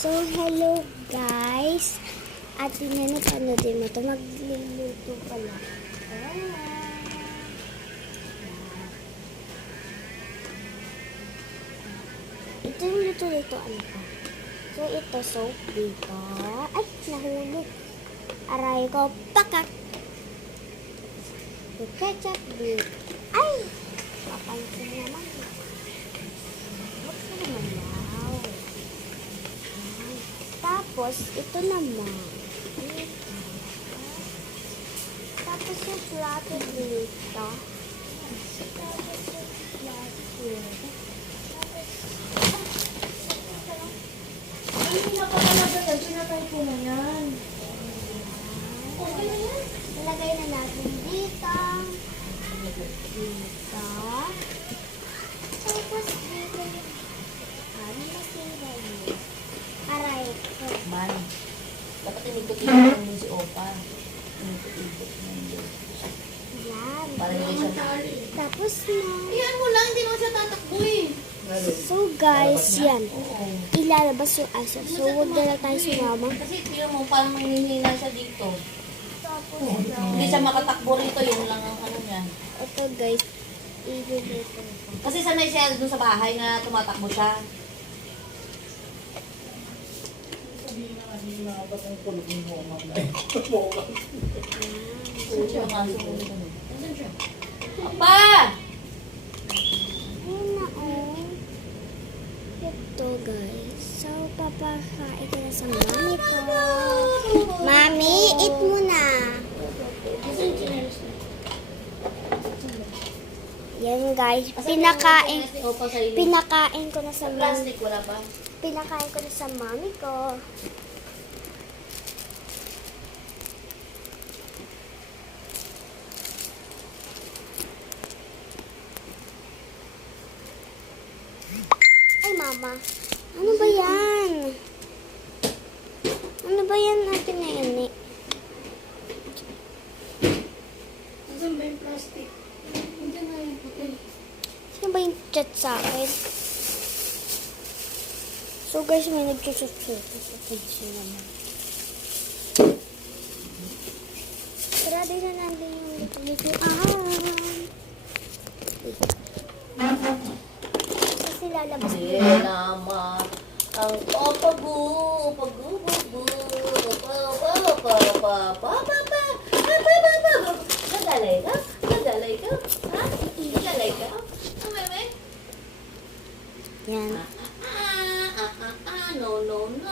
So, hello guys. At pinanood din mo ito. Magluluto pala. Ito yung luto-luto ko. So, ito soap dito. Ay, nahulog. Aray ko, pakak. Yung ketchup dito. Ay, papansin naman. Huwag na naman daw. Tapos, ito naman. Tapos yung plato dito. Tapos yung plato dito. Hindi na pala nagatan. Pinatay ko na yan. Okay na yan. Ilagay na natin dito. Dito. Tapos dito. Ano na sila yun? Aray ko. Man. Dapat inikot-ikot mo si Opa. Inikot-ikot mo yun. Yan. Para hindi siya Tapos na. Iyan mo lang, hindi naman siya tatakbo eh. So guys, yan. Ilalabas yung aso. So huwag na lang tayo sumama. Kasi tingnan mo, paano manghihina siya dito. Tapos Hindi siya makatakbo rito, yun lang ang ano niya. ito guys, ibibigay ko. Kasi sanay siya doon sa bahay na tumatakbo siya. Nasaan siya? Apa! Ayun na oh. Ito guys. So papakain ko na sa mami ko. Mami, eat mo na. Yan guys, Opa sa ilip. pinakain ko na sa Sa mami. plastic, wala pa. Pinakain ko na sa mami ko. Ay, mama. Ano ba yan? Ano ba yan natin na yan eh? Nasaan ba yung plastic? Hindi na yung puti. Sino ba yung chat sa akin? So guys, may nag-chat sa akin. Sino naman? Sarado na natin yung lutuan. Kasi lalabas ko. Salamat ang papagu, pagu-bugu, Nadalay ka? Nadalay ka? Ha? Nadalay ka? Meme? Yan. No, no, no.